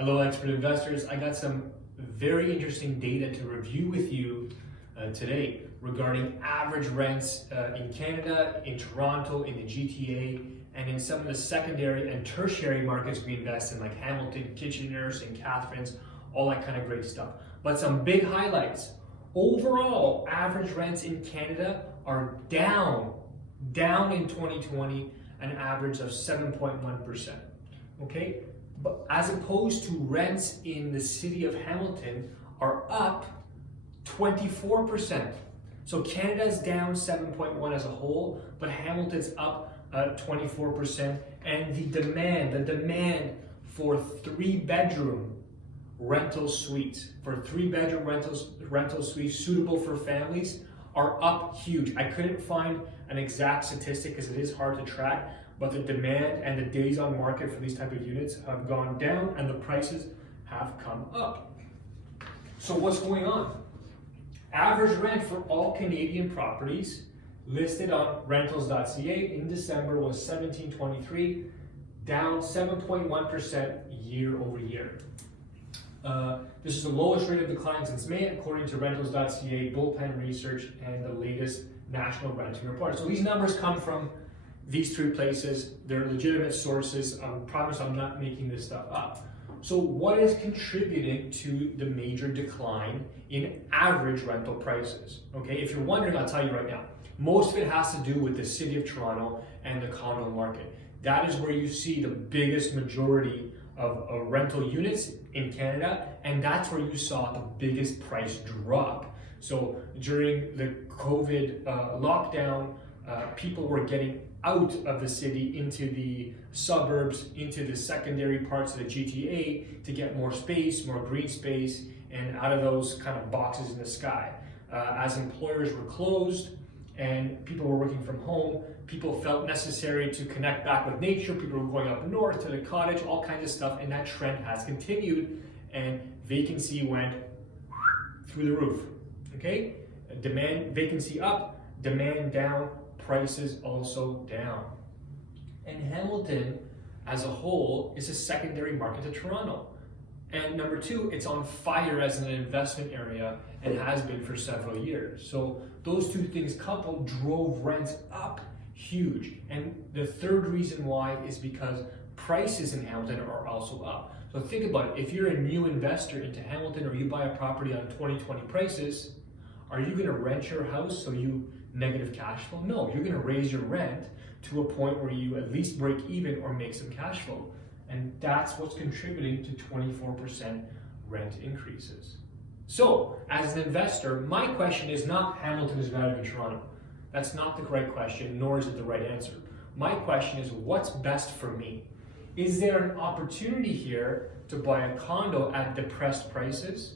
Hello, expert investors. I got some very interesting data to review with you today regarding average rents in Canada, in Toronto, in the GTA, and in some of the secondary and tertiary markets we invest in, like Hamilton, Kitchener, St. Catharines, all that kind of great stuff. But some big highlights. Overall, average rents in Canada are down in 2020, an average of 7.1%. Okay? But as opposed to rents in the city of Hamilton are up 24%. So Canada's down 7.1 as a whole, but Hamilton's up 24%. And the demand for 3-bedroom rental suites, rental suites suitable for families are up huge. I couldn't find an exact statistic because it is hard to track, but the demand and the days on market for these type of units have gone down and the prices have come up. So what's going on? Average rent for all Canadian properties listed on rentals.ca in December was $1,723, down 7.1% year over year. This is the lowest rate of decline since May, according to rentals.ca, bullpen research, and the latest national renting report. So these numbers come from these three places. They're legitimate sources. I promise I'm not making this stuff up. So what is contributing to the major decline in average rental prices? Okay, if you're wondering, I'll tell you right now. Most of it has to do with the city of Toronto and the condo market. That is where you see the biggest majority of rental units in Canada, and that's where you saw the biggest price drop. So during the COVID lockdown, people were getting out of the city into the suburbs, into the secondary parts of the GTA to get more space, more green space, and out of those kind of boxes in the sky. As employers were closed and people were working from home, people felt necessary to connect back with nature. People were going up north to the cottage, all kinds of stuff, and that trend has continued, and vacancy went through the roof. Okay? Vacancy up, demand down, prices also down. And Hamilton as a whole is a secondary market to Toronto. And number two, it's on fire as an investment area and has been for several years. So those two things coupled drove rents up huge. And the third reason why is because prices in Hamilton are also up. So think about it. If you're a new investor into Hamilton or you buy a property on 2020 prices, are you going to rent your house so you negative cash flow? No, you're going to raise your rent to a point where you at least break even or make some cash flow. And that's what's contributing to 24% rent increases. So, as an investor, my question is not Hamilton is better than Toronto. That's not the right question, nor is it the right answer. My question is, what's best for me? Is there an opportunity here to buy a condo at depressed prices?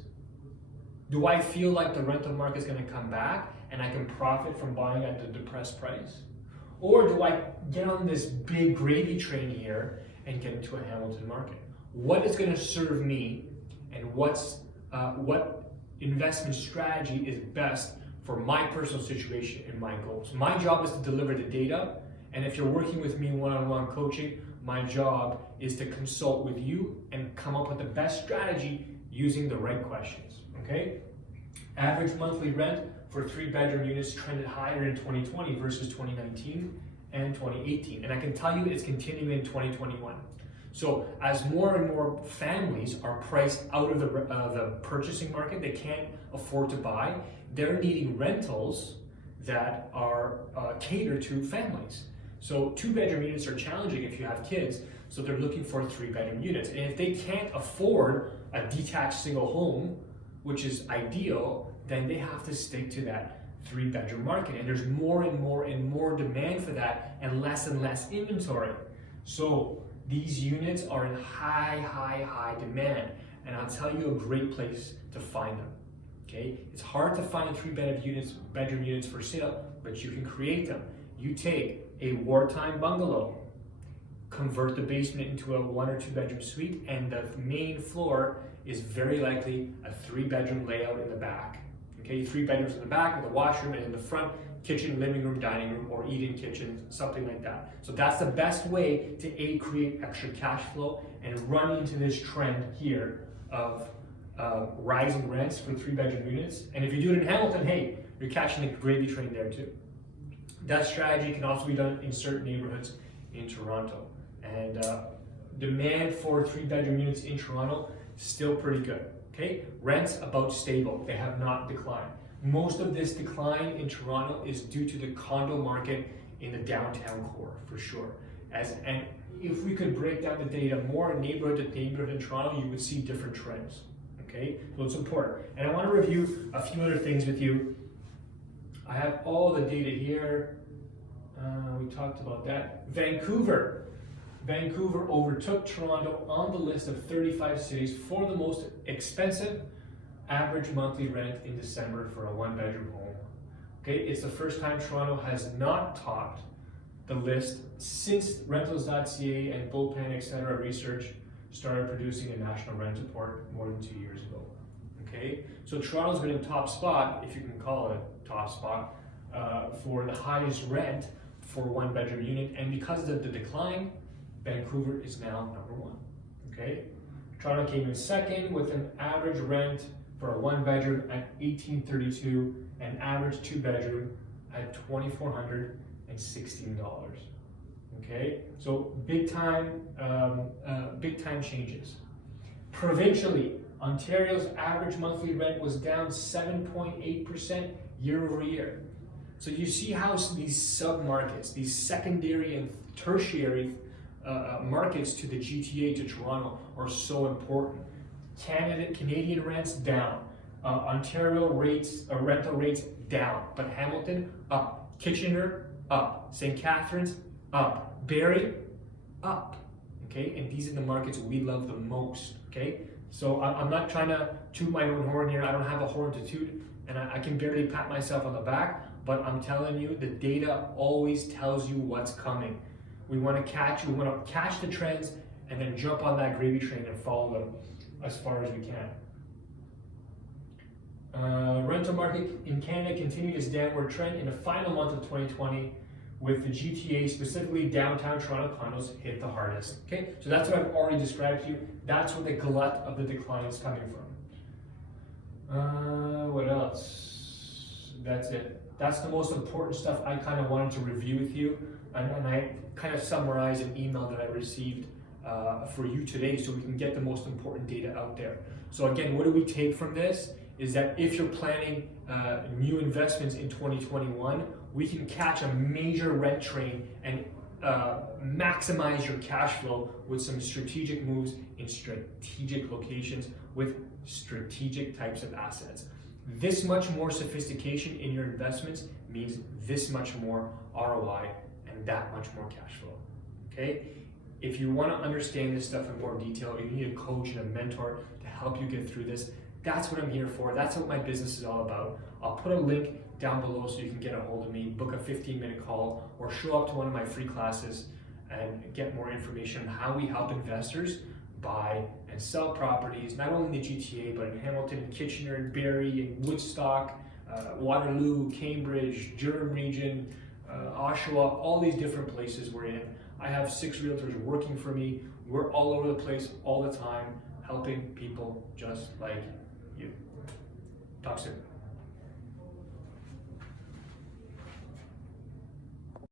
Do I feel like the rental market is going to come back and I can profit from buying at the depressed price? Or do I get on this big gravy train here and get into a Hamilton market? What is going to serve me, and what investment strategy is best for my personal situation and my goals? My job is to deliver the data, and if you're working with me one-on-one coaching, my job is to consult with you and come up with the best strategy using the right questions, okay? Average monthly rent for 3-bedroom units trended higher in 2020 versus 2019 and 2018. And I can tell you it's continuing in 2021. So as more and more families are priced out of the purchasing market, they can't afford to buy, they're needing rentals that are catered to families. So 2-bedroom units are challenging if you have kids, so they're looking for 3-bedroom units. And if they can't afford a detached single home, which is ideal, then they have to stick to that 3-bedroom market. And there's more and more demand for that and less inventory. So these units are in high demand. And I'll tell you a great place to find them. Okay? It's hard to find 3-bedroom units for sale, but you can create them. You take a wartime bungalow, convert the basement into a 1 or 2-bedroom suite, and the main floor is very likely a 3-bedroom layout in the back. Okay, 3 bedrooms in the back with a washroom, and in the front kitchen, living room, dining room, or eat-in kitchen, something like that. So that's the best way to create extra cash flow and run into this trend here of rising rents for 3-bedroom units. And if you do it in Hamilton, hey, you're catching the gravy train there too. That strategy can also be done in certain neighborhoods in Toronto. And demand for 3-bedroom units in Toronto still pretty good. Okay, rents about stable. They have not declined. Most of this decline in Toronto is due to the condo market in the downtown core, for sure. And if we could break down the data more neighborhood to neighborhood in Toronto, you would see different trends. Okay, so it's important. And I want to review a few other things with you. I have all the data here. We talked about that. Vancouver overtook Toronto on the list of 35 cities for the most expensive average monthly rent in December for a 1-bedroom home. Okay, it's the first time Toronto has not topped the list since Rentals.ca and Bullpen, etc. research started producing a national rent report more than 2 years ago. Okay, so Toronto's been in top spot, if you can call it a top spot, for the highest rent for 1-bedroom unit, and because of the decline, Vancouver is now number 1. Okay, Toronto came in second with an average rent for a 1-bedroom at $1,832, and average 2-bedroom at $2,416. Okay, so big time changes. Provincially, Ontario's average monthly rent was down 7.8% year over year. So you see how these sub-markets, these secondary and tertiary markets to the GTA, to Toronto, are so important. Canadian rents down, Ontario rates, rental rates down, but Hamilton up, Kitchener up, St. Catharines up, Barrie up. Okay, and these are the markets we love the most. Okay, so I'm not trying to toot my own horn here. I don't have a horn to toot, and I can barely pat myself on the back. But I'm telling you, the data always tells you what's coming. We want to catch the trends and then jump on that gravy train and follow them as far as we can. Rental market in Canada continued its downward trend in the final month of 2020, with the GTA, specifically downtown Toronto condos, hit the hardest. Okay, so that's what I've already described to you. That's where the glut of the decline is coming from. What else? That's it. That's the most important stuff I kind of wanted to review with you, and I kind of summarized an email that I received for you today so we can get the most important data out there. So again, what do we take from this? Is that if you're planning new investments in 2021, we can catch a major rent train and maximize your cash flow with some strategic moves in strategic locations with strategic types of assets. This much more sophistication in your investments means this much more ROI and that much more cash flow. Okay? If you want to understand this stuff in more detail, you need a coach and a mentor to help you get through this. That's what I'm here for. That's what my business is all about. I'll put a link down below so you can get a hold of me, book a 15-minute call, or show up to one of my free classes and get more information on how we help investors buy and sell properties, not only in the GTA, but in Hamilton, Kitchener, Barrie, Woodstock, Waterloo, Cambridge, Durham region, Oshawa, all these different places we're in. I have 6 realtors working for me. We're all over the place all the time, helping people just like you. Talk soon.